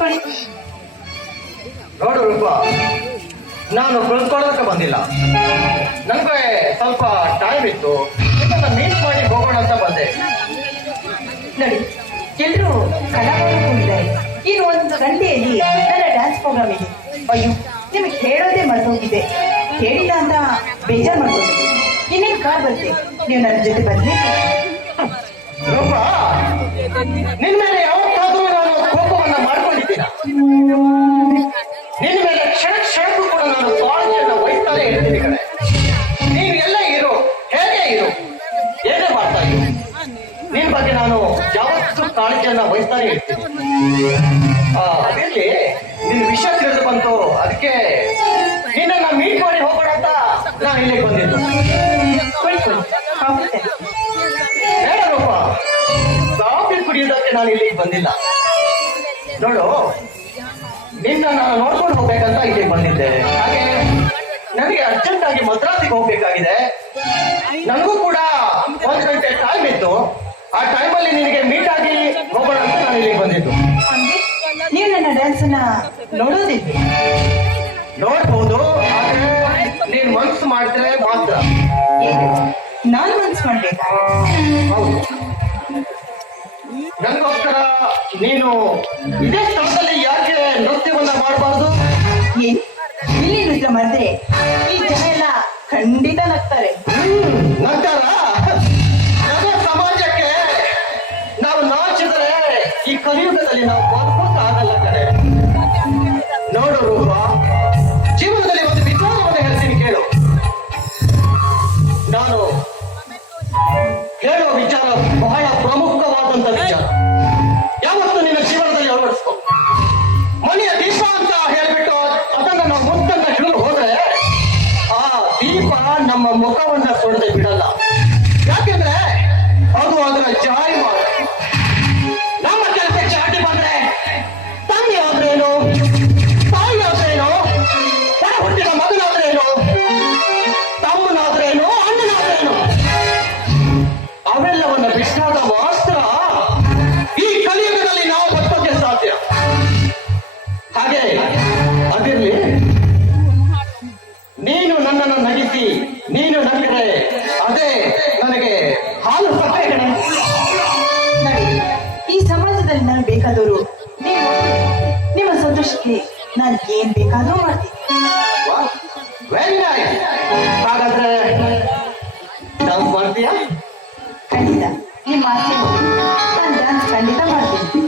ಕುಳಿತುಕೊಳ್ಳಿ. ನೋಡು ರೂಪ, ನಾನು ಕುಳಿತುಕೊಳ್ಳೋದಕ್ಕೆ ಬಂದಿಲ್ಲ. ನನಗೆ ಸ್ವಲ್ಪ ಟೈಮ್ ಇತ್ತು, ಮೀಟ್ ಮಾಡಿ ಹೋಗೋಣ ಅಂತ ಬಂದೆ. ನೋಡಿ, ಎಲ್ರು ಕಲಾವಿದರು ಕೂಡಿದ್ದಾರೆ. ಇನ್ನು 1 ಗಂಟೆಯಲ್ಲಿ ನನ್ನ ಡ್ಯಾನ್ಸ್ ಪ್ರೋಗ್ರಾಮ್ ಇದೆ. ಅಯ್ಯೋ, ನಿಮಗೆ ಹೇಳೋದೇ ಮರ್ತೋಗಿದೆ. ಹೇಳಿಲ್ಲ ಅಂತ ಬೇಜಾರು ಮಾಡ್ಕೊಂಡು ಇನ್ನೇನು ಕಾರ್ ಬರುತ್ತೆ, ನೀವು ನನ್ನ ಜೊತೆ ಬಂದ್ರೆ. ರೂಪ, ನಿನ್ನ ಮೇಲೆ ಯಾವತ್ತಾದ್ರೂ ನಾನು ಕೋಪವನ್ನ ಮಾಡ್ಕೊಂಡಿದ್ದೀನ? ನಿನ್ನ ಮೇಲೆ ಕ್ಷಣ ಕ್ಷಣಕ್ಕೂ ಕೂಡ ನಾನು ಕಾಳಜಿಯನ್ನು ವಹಿಸ್ತಾನೆ ಇರ್ತೀನಿ ಕಡೆ. ನೀನು ಎಲ್ಲ ಇರು, ಹೇಗೆ ಇರು, ಏನೇ ಮಾಡ್ತಾ ಇರು, ನಿನ್ ಬಗ್ಗೆ ನಾನು ಯಾವತ್ತೂ ಕಾಳಜಿಯನ್ನ ವಹಿಸ್ತಾನೆ ಇರ್ತೀನಿ. ಅದಿರ್ಲಿ, ನಿನ್ ವಿಷಯ ತಿಳಿದು ಬಂತು, ಅದಕ್ಕೆ ನಿನ್ನ ಮೀಟ್ ಮಾಡಿ ಹೋಗೋಣ ಅಂತ ನಾನು ಇಲ್ಲಿಗೆ ಬಂದಿದ್ದು. ಬೇಡ ರೂಪ, ಕಾಫಿ ಕುಡಿಯೋದಕ್ಕೆ ನಾನು ಇಲ್ಲಿಗೆ ಬಂದಿಲ್ಲ. ನೋಡು, ನಿನ್ನ ನಾನು ನೋಡ್ಕೊಂಡು ಹೋಗ್ಬೇಕಂತ ಇಲ್ಲಿಗೆ ಬಂದಿದ್ದೆ. ಹಾಗೆ ನನಗೆ ಅರ್ಜೆಂಟ್ ಆಗಿ ಮದ್ರಾಸಿಗೆ ಹೋಗ್ಬೇಕಾಗಿದೆ. ನನಗೂ ಕೂಡ 1 ಗಂಟೆ ಟೈಮ್ ಇತ್ತು. ಆ ಟೈಮಲ್ಲಿ ನಿನಗೆ ಮೀಟ್ ಆಗಿ ಹೋಗೋಣ ಅಂತ ನಾನು ಇಲ್ಲಿಗೆ ಬಂದಿದ್ದು. ನೀವು ನನ್ನ ಡ್ಯಾನ್ಸ್ ಅನ್ನ ನೋಡೋದಿದ್ವಿ? ನೋಡ್ಬೋದು, ಆದ್ರೆ ನೀನ್ ಮನ್ಸು ಮಾಡಿದ್ರೆ ಮಾತ್ರ. ನಾನು ಮನ್ಸು ಮಾಡ್ಬೇಕಾ? ಹೌದು, ನನಗೋಸ್ಕರ ನೀನು ಇದೇ ಸ್ಥಳದಲ್ಲಿ ಯಾಕೆ ನೃತ್ಯವನ್ನ ಮಾಡಬಾರ್ದು? ಇಲ್ಲಿ ನೃತ್ಯ ಮಾಡಿದ್ರೆ ಈ ಜನ ಎಲ್ಲ ಖಂಡಿತ ನಗ್ತಾರೆ. ನಗ್ತಾರ? ನಮ್ಮ ಸಮಾಜಕ್ಕೆ ನಾವು ನಾಚಿದ್ರೆ ಈ ಕಲಿಯುಗದಲ್ಲಿ ನಾವು ಬದುಕೋಕ್ ಆಗಲ್ಲ ಕಡೆ. ನೋಡು ರೂಪ, ಜೀವನದಲ್ಲಿ ಒಂದು ವಿಚಾರವನ್ನು ಹೇಳ್ತೀನಿ ಕೇಳು. ನಾನು ಹೇಳುವ ವಿಚಾರ ಬಹಳ ಪ್ರಮುಖವಾದಂತ ವಿಚಾರ. ಯಾವತ್ತು ನಿನ್ನ ಜೀವನದಲ್ಲಿ ಅಳವಡಿಸ್ಕೊ. ಮನೆಯ ದೀಪ ಅಂತ ಹೇಳ್ಬಿಟ್ಟು ಅದನ್ನ ನಾವು ಮುತ್ತನ್ನ ಹಿಡಿದು ಹೋದ್ರೆ ಆ ದೀಪ ನಮ್ಮ ಮುಖವನ್ನ ಸುಡದೆ ಬಿಡಲ್ಲ. ಯಾಕೆಂದ್ರೆ ಅದು ಅದರ ಜಾಯಿ ಮಾಡ. ನಮ್ಮ ಕೆಲಸ ಚಾಟಿ ಬಂದ್ರೆ ತಂದೆ ಆದ್ರೇನು, ತಾಯಿ ಆದ್ರೇನು, ಹೊರ ಹುಟ್ಟಿದ ಮಗನಾದ್ರೇನು, ತಮ್ಮನಾದ್ರೇನು, ಅಣ್ಣನಾದ್ರೇನು, ಅವೆಲ್ಲವನ್ನ ಬಿಟ್ಟಾಗ ಮಾತ್ರ ಈ ಕಲಿಯುಗದಲ್ಲಿ ನಾವು ಬದುಕೋಕೆ ಸಾಧ್ಯ. ಹಾಗೆ ಅದಿರ್ಲಿ, ನೀನು ನನ್ನನ್ನು ನಗಿಸಿ ನೀನು ನಗಿದ್ರೆ ಅದೇ ನನಗೆ ಹಾಲು ಸಕ್ಕರೆ ಕಡೆ. ನೋಡಿ, ಈ ಸಮಾಜದಲ್ಲಿ ನಾನು ಬೇಕಾದವರು ನೀವು. ನಿಮ್ಮ ಸಂತೋಷಕ್ಕೆ ನಾನು ಏನ್ ಬೇಕಾದ್ರೂ ಮಾಡ್ತೀನಿ. Very nice. ಹಾಗಾದ್ರೆ ಡಾನ್ಸ್ ಮಾಡ್ತೀಯಾ? ಖಂಡಿತ, ನಿಮ್ಮ ಆಸೆ ನಾನು ಡ್ಯಾನ್ಸ್ ಖಂಡಿತ ಮಾಡ್ತೀನಿ.